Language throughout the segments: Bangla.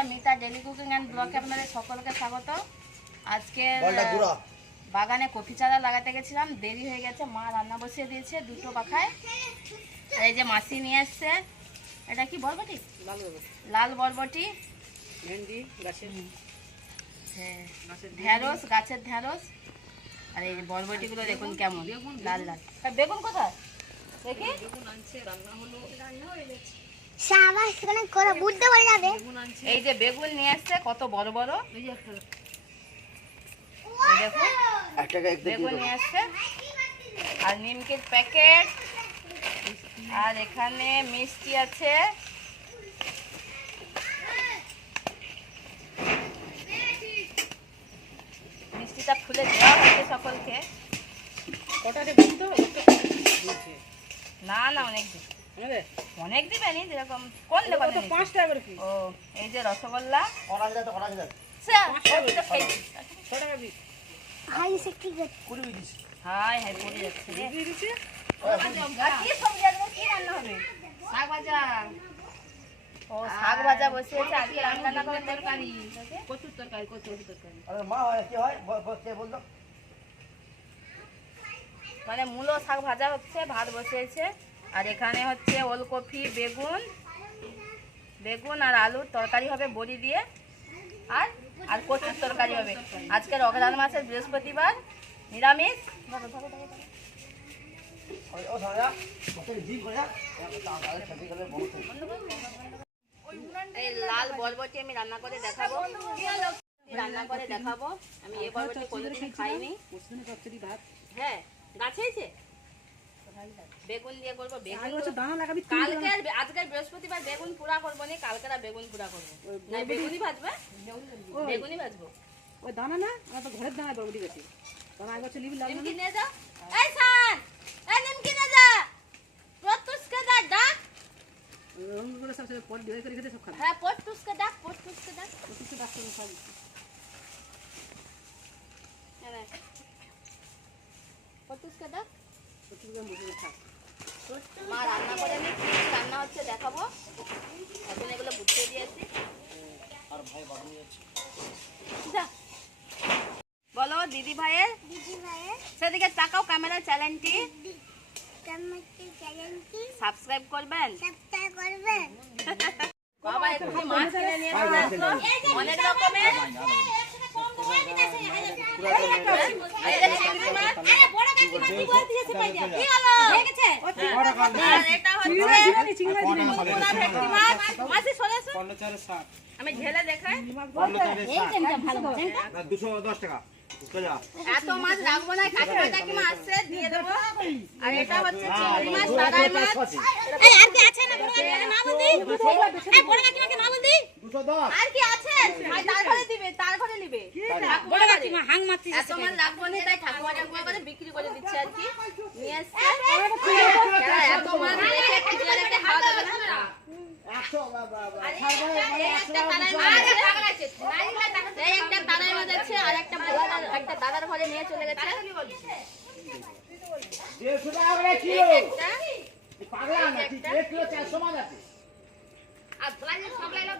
বন্ধুরা মিতা ডেলি কুকিং অ্যান্ড ব্লকে আপনাদের সকলকে স্বাগত। আজকে বাগানে কফি চারা লাগাতে গেছিলাম দেরি হয়ে গেছে মা রান্না বসিয়ে দিয়েছে দুটো পাখায়। আর এই যে মাসি নিয়ে এসছে এটা কি বরবটি? লাল বরবটি। ভেন্ডি গাছের হ্যাঁ ঢ্যাঁড়স গাছের ঢ্যাঁড়স আর এই বরবটিগুলো দেখুন কেমন লাল লাল। বেগুন কোথায়? দেখি। বেগুন আনছে রান্না হলো। সাবাস করে বুঝতে পারা যাবে। এই যে বেগুন নিয়ে এসছে কত বড় বড়। বেগুন নিয়ে এসছে আর নিমকির প্যাকেট আর এখানে মিষ্টি আছে। মিষ্টিটা খুলে দেওয়া হয়েছে সকলকে। কটা তো না না অনেক দিন অনেক দিবেনি যেরকম কোন দোকানে? পাঁচ টাকা করে কি? ও এই যে রসগোল্লা। করা যায় তো করা যায় স্যার, ওই তো খেয়েছি। ছ টাকা হাই সে ঠিক আছে কুড়ি দিচ্ছি। হাই হাই যাচ্ছে দিচ্ছে। আর কি সবজি আজকে কি রান্না হবে? শাক ভাজা। ও শাক ভাজা বসিয়েছে আজকে রান্না না করে তরকারি। কচুর তরকারি কচুর তরকারি। আরে মা হয় কি হয়? ব- ব- কে বলতো মানে মূলো শাক ভাজা হচ্ছে ভাত বসিয়েছে আর এখানে হচ্ছে ওলকপি, বেগুন বেগুন আর আলুর তরকারি হবে বড়ি দিয়ে, আর আর কচুর তরকারি হবে। আজকের অগ্রাণ মাসের বৃহস্পতিবার, নিরামিষ। লাল বরবটি আমি রান্না করে দেখাবো। রান্না করে দেখাবো। আমি খাইনি। হ্যাঁ বেগুন দিয়ে করব বেগুন দানা লাগাবি তিন কালকের বৃহস্পতিবার বেগুন পুরা করব নি কালকেরা বেগুন পুরা করব। না বেগুনি ভাজবে? ওই। ভাজবো। ওই দানা না আমার তো ঘরের দানা বড়ি গেছে। দানা আগে বছর লাগবে নিমকি নিয়ে যাও এই সান এই নিমকি নিয়ে যা। প্রত্যুষকে দা ডাক রঙ করে সব সব পরে দিয়ে করে খেতে সব খাবে। হ্যাঁ প্রত্যুষকে ডাক প্রত্যুষকে ডাক কিছু ডাক্তার সব হ্যাঁ প্রত্যুষকে ডাক মা রান্না করে কি রান্না হচ্ছে দেখাবো এখন এগুলো বুঝতে দিয়েছি আর ভাই বাবু যাচ্ছে বলো দিদি ভাইয়ের দিদি ভাইয়ের সেদিকে তাকাও ক্যামেরা চ্যানেলটি সাবস্ক্রাইব করবেন সাবস্ক্রাইব করবেন বাবা একটু মাছ কিনে নিয়ে অনেক রকমের আমি ঢেলে দেখাই। দুশো দশ টাকা। এত মাছ রাখব না কাকিমা কাকিমা আসছে দিয়ে দেবো। আর এটা হচ্ছে চিংড়ি মাছ দাদাই মাছ। দুশো আর কি আছে? ভাই তার ঘরে দিবে তার ঘরে নিবে ঠাকুমার হাং মারছি এত মাছ লাগবো না তাই ঠাকুমা ঠাকুমা করে বিক্রি করে দিচ্ছে আর কি নিয়ে এসছে এত মাছ রেখে খাওয়া যাবে না এই একটা দাদার ঘরে নিয়ে চলে গেছে দেড়শো টাকা করে কিলো পাগলা না এক কিলো চারশো মাছ আছে আর সব লাইলো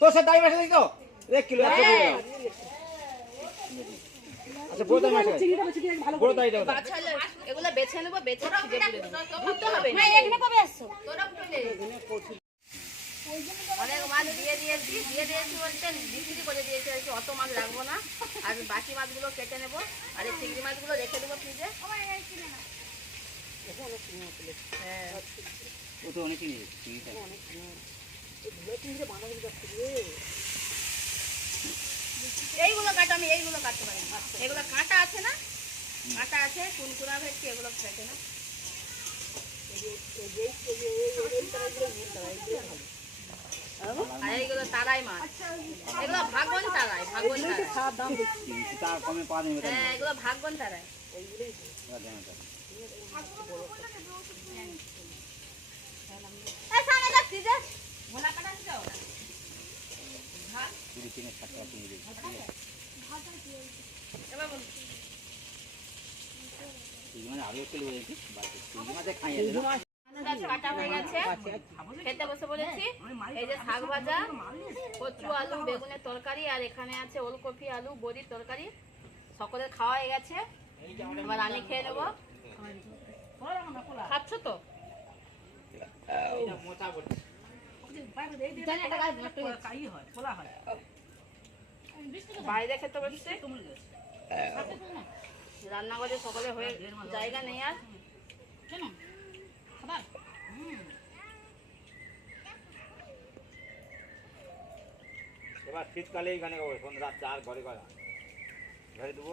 তোর সাথে দাঁড়িয়ে বসে তো এক কিলো একশো। কিলো আচ্ছা বড় দাম আছে চিংড়িটা বেশি দিয়ে ভালো বড় দাম এটা এগুলো বেছে নেব বেছে ফ্রিজে পুরে দেবো। হবে না। তোরা খুলে অনেক মাছ দিয়ে দিয়েছি দিয়ে দিয়েছি বলতে বিক্রি করে দিয়েছি আর অত মাছ রাখব না। আর বাকি মাছগুলো কেটে নেব। আর এই চিংড়ি মাছগুলো রেখে দেবো ফ্রিজে। হ্যাঁ ও তো এইগুলো কাটো আমি এইগুলো কাটতে পারি এগুলো কাটা আছে না? কাটা আছে কুনকুনা ভেটকি এগুলো কেটে না। আর এইগুলো তারাই মাছ। এগুলো ভাগন তারাই ভাগন তারাই। কমে পাওয়া যাবে হ্যাঁ এগুলো ভাগন তারাই। খেতে বসে পড়েছি এই যে শাক ভাজা কচু আলু বেগুনের তরকারি আর এখানে আছে ওলকপি আলু বড়ির তরকারি সকলের খাওয়া হয়ে গেছে এবার আমি খেয়ে নেব। খাচ্ছ তো? বাইরে খেতে বসছে। রান্নাঘরে সকলে হয়ে জায়গা নেই আর। এবার শীতকালে সন্ধ্যা রাত চার ঘরে করা ঘরে দেবো।